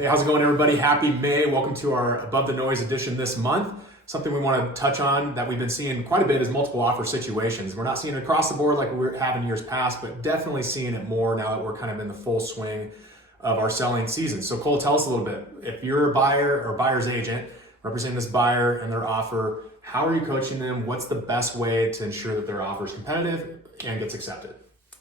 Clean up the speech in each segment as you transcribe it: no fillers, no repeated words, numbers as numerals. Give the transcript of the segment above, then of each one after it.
Hey, how's it going, everybody? Happy May. Welcome to our Above the Noise edition this month. Something we want to touch on that we've been seeing quite a bit is multiple offer situations. We're not seeing it across the board like we have in years past, but definitely seeing it more now that we're kind of in the full swing of our selling season. So Cole, tell us a little bit. If you're a buyer or buyer's agent representing this buyer and their offer, how are you coaching them? What's the best way to ensure that their offer is competitive and gets accepted?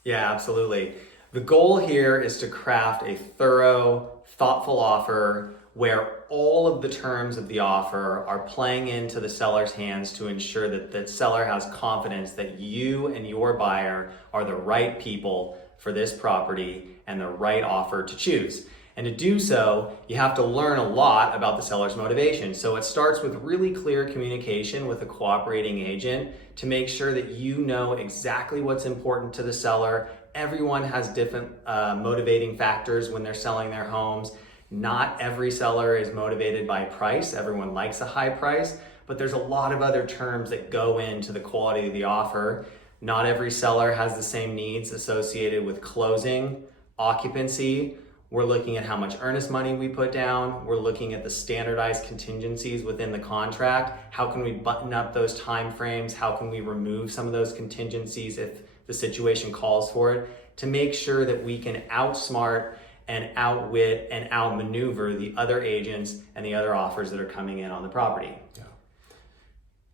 Yeah, absolutely. The goal here is to craft a thorough, thoughtful offer where all of the terms of the offer are playing into the seller's hands to ensure that the seller has confidence that you and your buyer are the right people for this property and the right offer to choose. And to do so, you have to learn a lot about the seller's motivation. So it starts with really clear communication with a cooperating agent to make sure that you know exactly what's important to the seller. Everyone has different motivating factors when they're selling their homes. Not every seller is motivated by price. Everyone likes a high price, but there's a lot of other terms that go into the quality of the offer. Not every seller has the same needs associated with closing, occupancy. We're looking at how much earnest money we put down. We're looking at the standardized contingencies within the contract. How can we button up those time frames? How can we remove some of those contingencies if the situation calls for it, to make sure that we can outsmart and outwit and outmaneuver the other agents and the other offers that are coming in on the property.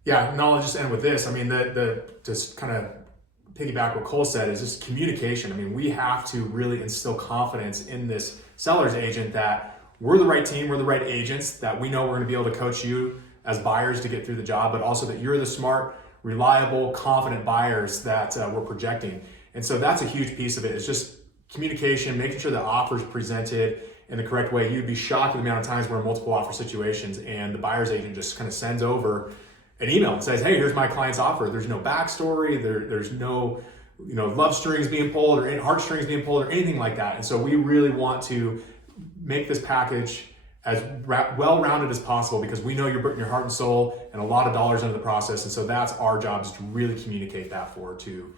Yeah, and I'll just end with this. I mean, just kind of piggyback what Cole said is just communication. I mean, we have to really instill confidence in this seller's agent that we're the right team, we're the right agents, that we know we're going to be able to coach you as buyers to get through the job, but also that you're the smart, reliable, confident buyers that we're projecting. And so that's a huge piece of it, is just communication, making sure the offer is presented in the correct way. You'd be shocked at the amount of times we're in multiple offer situations and the buyer's agent just kind of sends over an email and says, hey, here's my client's offer. There's no backstory, there's no love strings being pulled or heartstrings being pulled or anything like that. And so we really want to make this package as well-rounded as possible, because we know you're putting your heart and soul and a lot of dollars into the process. And so that's our job, is to really communicate that to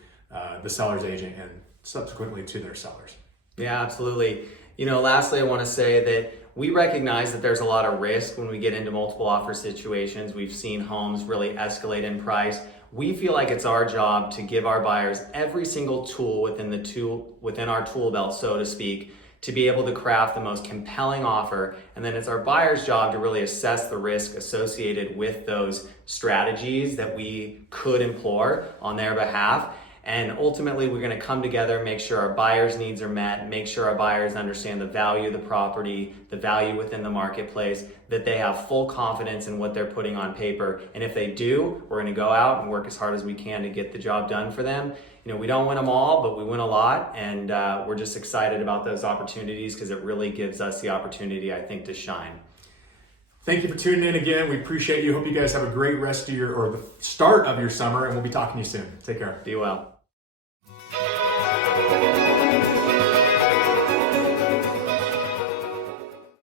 the seller's agent and subsequently to their sellers. Yeah, absolutely. Lastly, I want to say that we recognize that there's a lot of risk when we get into multiple offer situations. We've seen homes really escalate in price. We feel like it's our job to give our buyers every single tool within our tool belt, so to speak, to be able to craft the most compelling offer. And then it's our buyer's job to really assess the risk associated with those strategies that we could employ on their behalf. And ultimately, we're going to come together, make sure our buyers' needs are met, make sure our buyers understand the value of the property, the value within the marketplace, that they have full confidence in what they're putting on paper. And if they do, we're going to go out and work as hard as we can to get the job done for them. We don't win them all, but we win a lot. And we're just excited about those opportunities, because it really gives us the opportunity, I think, to shine. Thank you for tuning in again. We appreciate you. Hope you guys have a great rest of the start of your summer, and we'll be talking to you soon. Take care. Be well.